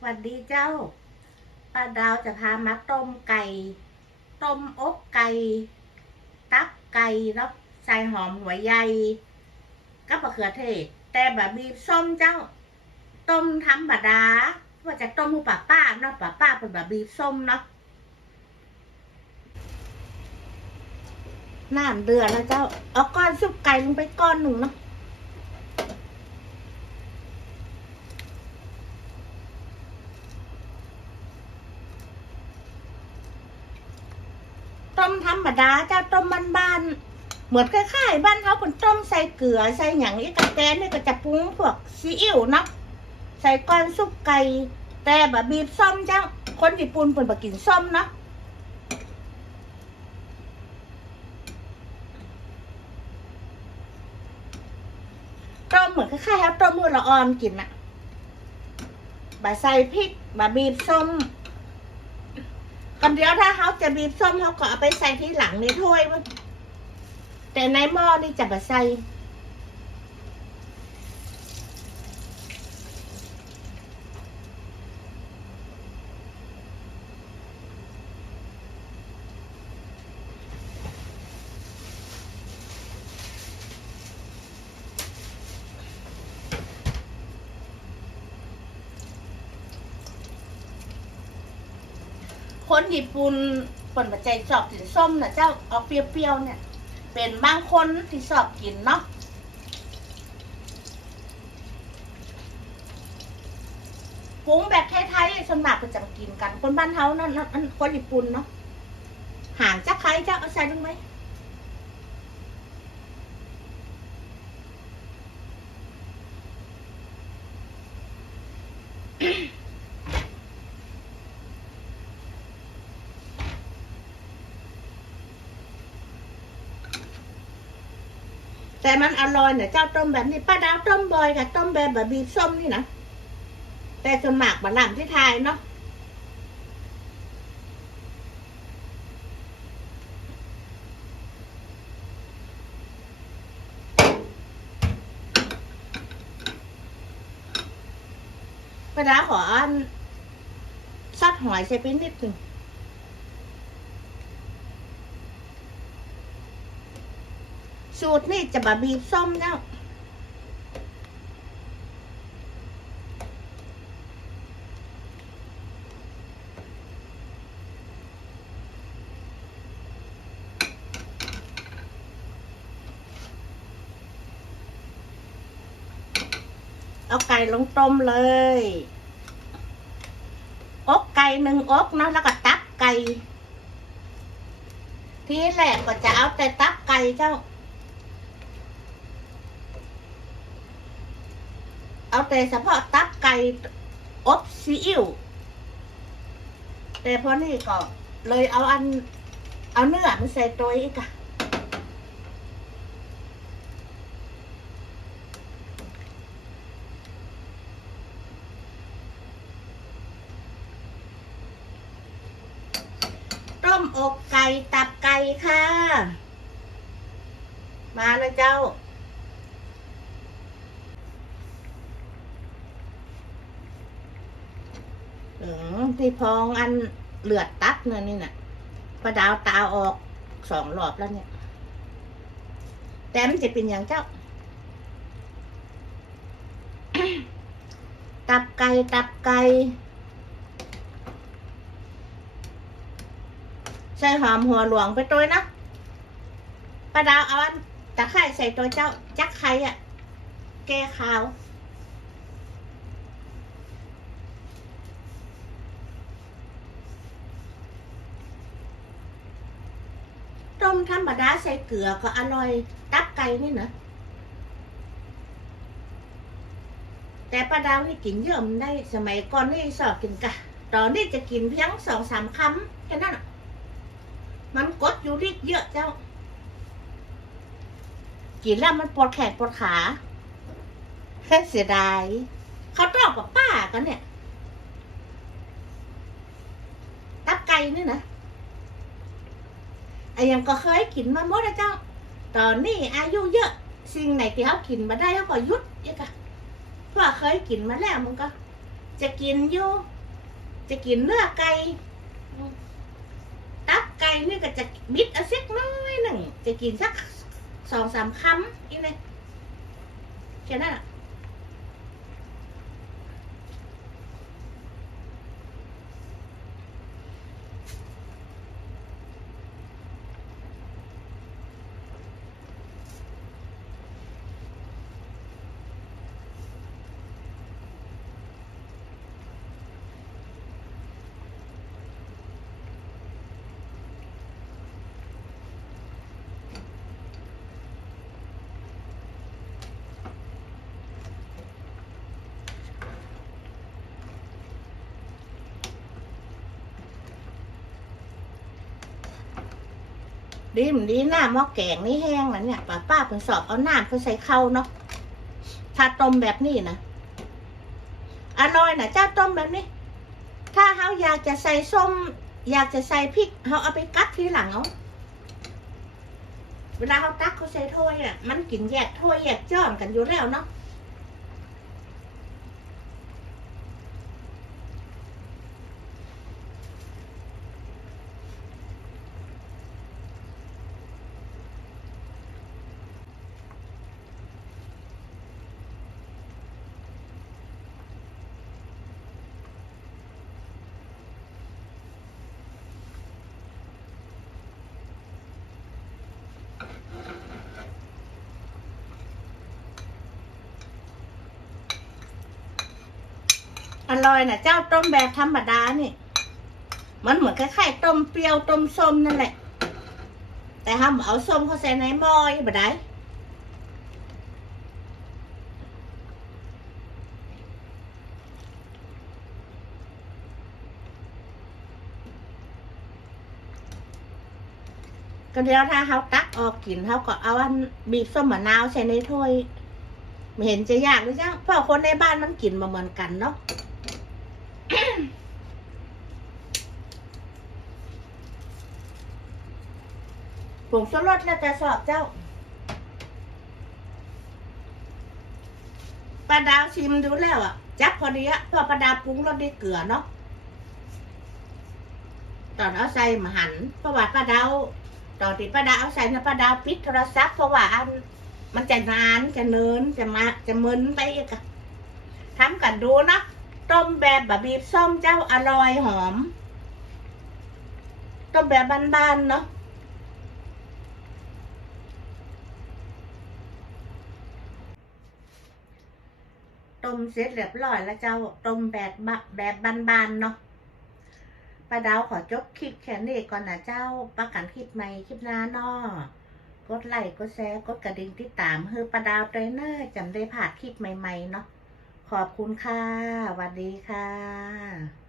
สวัสดีเจ้าป้าดาวจะพามาต้มไก่ ต้มอกไก่ ตับไก่แล้วใส่หอมหัวใหญ่กับมะเขือเทศ แต่แบบบีบส้มเจ้า ต้มธรรมดาว่าจะต้มหูป้าป้าเนาะป้าป้าเป็นแบบบีบส้มเนาะน้ำเดือดแล้วเจ้า เอาก้อนซุปไก่ลงไปก้อนหนึ่งเนาะ ต้มธรรมดาเจ้าต้มบ้านๆเหมือนคล้ายๆบ้านเขาเป็นต้มใส่เกลือใส่หยังนี้กระแตนนี่ก็จะปรุงพวกซีอิ๊วเนาะใส่ก้อนซุปไก่แต่แบบบีบส้มเจ้าคนญี่ปุ่นเป็นแบบกินส้มเนาะต้มเหมือนคล้ายๆเขาต้มมือละออนกินอะบะใส่พริกบะบีบส้ม กันเดียวถ้าเขาจะบีบส้มเขาก็เอาไปใส่ที่หลังในถ้วยมั้งแต่ในหม้อนี่จะมาใส่ คนญี่ปุ่นเปิดมาใจชอบกินส้มนะเจ้าออกเปรี้ยวๆเนี่ย เป็นบางคนที่ชอบกินเนาะปรุงแบบไทยๆสวนมัครก็จะกินกัน คนบ้านเฮานั่นนั่นนั่นคนญี่ปุ่นเนาะห่างจากใครเจ้าเอาใส่ลงไหม แต่มันอร่อยเนี่ยเจ้าต้มแบบนี้ป้าดาวต้มบ่อยกับต้มแบบแบบบีบส้มนี่นะแต่สมากบะหล่ำที่ไทยเนาะป้าดาวขออันซัดหอยใส่ไปนิดหนึ่ง สูตรนี่จะบะบีบส้มเนาะเอาไก่ลงต้มเลยอกไก่หนึ่งอกเนาะแล้วก็ตับไก่ ทีแรกก็จะเอาแต่ตับไก่เจ้า เอาแต่เฉพาะตับไก่อบซีอิ๊วแต่พอนี่ก็เลยเอาอัน เอาเนื้อมันใส่ตัวอีกอะต้มอกไก่ตับไก่ค่ะ มาเลยเจ้า อืมที่พองอันเลือดตัดเนี่ยนี่น่ะประดาวตาออกสองรอบแล้วเนี่ย แต่มันจะเป็นอย่างเจ้า ตับไก่ตับไก่ใส่หอมหัวหลวงไปตัวนะประดาวเอาอันตะไคร้ใส่ตัวเจ้า จักไข่อะแก้ขาว ต้มธรรมดาใส่เกลือก็อร่อยตับไก่นี่นะแต่ป้าดาวนี่กินเยอะมันได้สมัยก่อนนี่สอบกินกะ ตอนนี้จะกินเพียงสองสามคำแค่นั้นมันกดอยู่ริกเยอะเจ้า กินแล้วมันปวดแขนปวดขาแค่เสียดายเขาตอบกับป้ากันเนี่ย ตับไก่นี่นะ ไอ้ยังก็เคยกินมาหมดนะเจ้า ตอนนี้อายุเยอะ สิ่งไหนที่เขากินมาได้เขาก็ยุดยังกะเพราะเคยกินมาแล้วมันก็ จะกินอยู่จะกินเนื้อไก่ตับไก่นี่ก็จะบิดเอาสักน้อยหนึ่งจะกินสักสองสามคำอีเลยแค่นั้น ดีมนดีหน้าหม้อแกงนี่แห้งแล้วเนี่ยป้าป้าเพิ่งสอบเอาน้ำเพิ่งใส่เข้าเนาะถ้าต้มแบบนี้นะอร่อยนะเจ้าต้มแบบนี้ ถ้าเขาอยากจะใส่ส้ม อยากจะใส่พริกเขาเอาไปกัดทีหลังเอาเวลาเขาตักเขาใส่ถ้วยอะ มันกินแยกถ้วยแยกจ้อมกันอยู่แล้วเนาะ อร่อยนะเจ้าต้มแบบธรรมดานี่ มันเหมือนคล้ายๆต้มเปรี้ยวต้มส้มนั่นแหละ แต่ห้ามเอาส้มเขาใส่ในหม้อยบ่ได้ ก็เดี๋ยวถ้าเขาตักออกกินเขาก็เอาอันบีบส้มมะนาวใส่ในถ้วยไม่เห็นจะยากหรือยังเพราะคนในบ้านมันกินมาเหมือนกันเนาะผงชูรสแล้วจะสอบเจ้าปลาดาวชิมดูแล้วอะ จับพอดีอะพอปลาดาวปรุงรสด้วยเกลือเนาะตอนเอาใส่มาหันเพราะว่าปลาดาว ตอนที่ปลาดาวเอาใส่นะปลาดาวปิดโทรศัพท์เพราะว่าอันมันจะนานจะเนินจะมาจะมึนไปอีกอะทำกันดูนะต้มแบบบะบีบส้มเจ้าอร่อยหอมต้มแบบบ้านๆเนาะต้มเสร็จเรียบร้อยแล้วเจ้าต้มแบบบะแบบบานๆเนาะ ป้าดาวขอจบคลิปแค่นี้ก่อนนะเจ้าประกันคลิปใหม่คลิปหน้าเนาะกดไลค์กดแชร์กดกระดิ่งติดตามเฮือป้าดาวเทรนเนอร์จำได้ผ่านคลิปใหม่ๆเนาะขอบคุณค่ะสวัสดีค่ะ